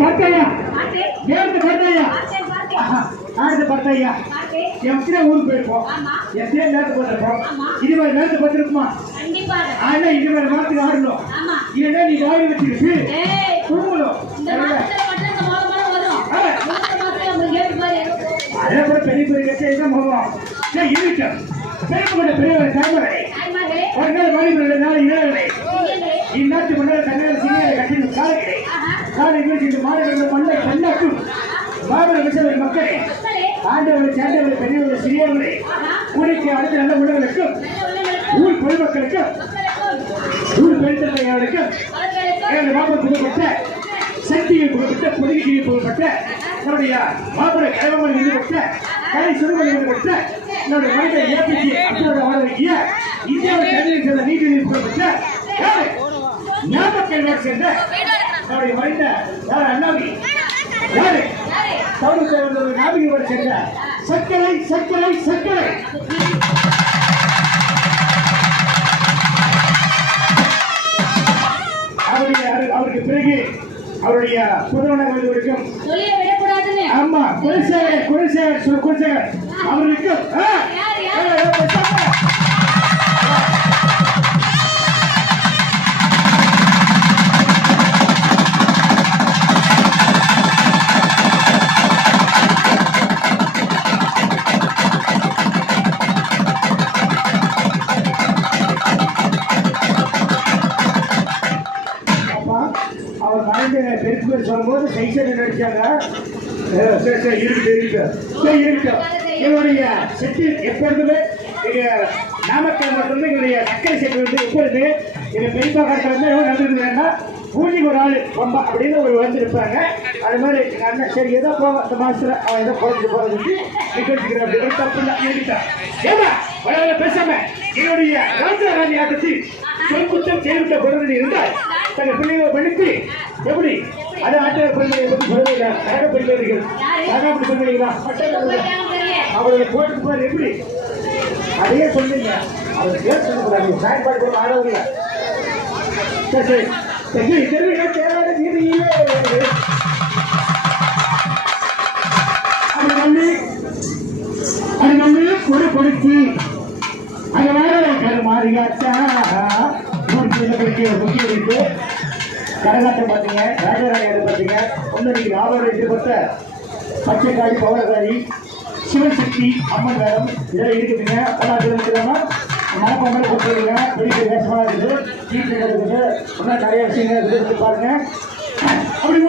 பத்தையா. நேரத்து பத்தையா. ஆடுது பத்தையா. எத்தனை ஊருக்கு போயிருப்போம். எத்தனை நேரத்து போட்டிருப்போம் ஆமா. இது மாதிரி நேரத்து பார்த்துருக்குமா. ஆனா இது மாதிரி மாத்துக்கு ஆடணும். இல்லைன்னா நீ வாய் வச்சிருக்கு ஏய், தூங்கணும். அதே போல பெரிய பெரிய கட்சி தான் போவோம் பெரியவர் தாமரை ஆஹா, காலை வீழ்ச்சி இந்த மாணவர்கள் மண்ணை கண்ணாக்கும் மாபெரும் விசவர் மக்களே ஆண்டவர்களை ஆண்டவரை சேர்ந்தவரை பெரியவர்கள் சிறியவர்களே ஆஹா, அடுத்த நல்ல உணவுகளுக்கும் ஊர் பொதுமக்களுக்கும் ஊர் பெருந்தன்மையாளருக்கும் அவர்களுக்கும், எனது மாபெரும் புதுப்பட்ட சக்தியில் புகழ்பெற்ற பொதுகிரியில் புகழ்பெற்ற நம்முடைய மாபெரும் கழகங்கள் ஈடுபட்ட கலை சுடுமணி ஈடுபட்ட என்னுடைய மனித ஏபிஜி அப்துல் அவர்களுடைய இந்தியாவில் கல்வியில் சேர்ந்த நீதியில் புகழ்பெற்ற ஞாபகம் சேர்ந்த நம்முடைய மனித யார் அண்ணாவி யாரு? தமிழ் சேர்ந்த ஞாபகம் சேர்ந்த சர்க்கரை சர்க்கரை சர்க்கரை அவருக்கு பிறகு அவருடைய புதுவனங்கள் இருக்கும். ஆமா குலசேகர் குலசேகர் சு- குலசேகர் பெருசு பேர் சொல்லும்போது சைசரி நடிச்சாங்க சரி சரி இருக்கு இருக்கு சரி இருக்கு இவருடைய செட்டு எப்பொழுதுமே நாமக்கல் மட்டும்தான் எங்களுடைய சக்கரை செட்டு வந்து எப்பொழுது எங்க பெரியப்பா காட்டில் வந்து எவ்வளோ ஒரு ஆள் ரொம்ப அப்படின்னு ஒரு வந்து அது மாதிரி அண்ணன் சரி ஏதோ போவோம் அந்த மாசத்துல அவன் ஏதோ குறைஞ்சு போகிறதுக்கு நிகழ்ச்சிக்கிறேன் அப்படின்னு தப்பு இல்லை எழுதிட்டான் ஏமா பேசாம என்னுடைய ராஜா ராணி ஆட்டத்தில் சொல்குற்றம் செய்துவிட்ட குழந்தை இருந்தால் தங்கள் பிள்ளைகளை படித்து எப்படி அது ஆட்ட பெண்களை பற்றி சொல்லவில்லை அழக பிள்ளைகள் சகாப்படி பிள்ளைகளா உங்களுக்கு அவருடைய போட்டு பாரு எப்படி? அதையே சொல்லுங்க. அவர் பேர் சொல்லக்கூடாது சாயப்பாடு போல ஆடவில்லை. சரி சரி. சரி தேவையான வீதியிலே. அது நம்பி அது நம்பி ஒரு பொறுக்கி. அது வேற கரு மாறியாச்சா முக்கிய இருக்கு கரகாட்டம் பார்த்தீங்க ராஜராஜ பார்த்தீங்க. ஒன்று நீங்கள் எதிர்பார்த்த பவளக்காரி சிவன் சக்தி அம்மன் வேடம். இதெல்லாம் இருக்குதுங்க. அப்பெல்லாம் தெரிஞ்சுக்கிறோமா மனப்பாம்பல் கொடுத்துருங்க பெரிய பெரிய இருக்குது. வீட்டில் இருக்குது இன்னும் நிறைய விஷயங்கள் இருக்குது. பாருங்க. அப்படி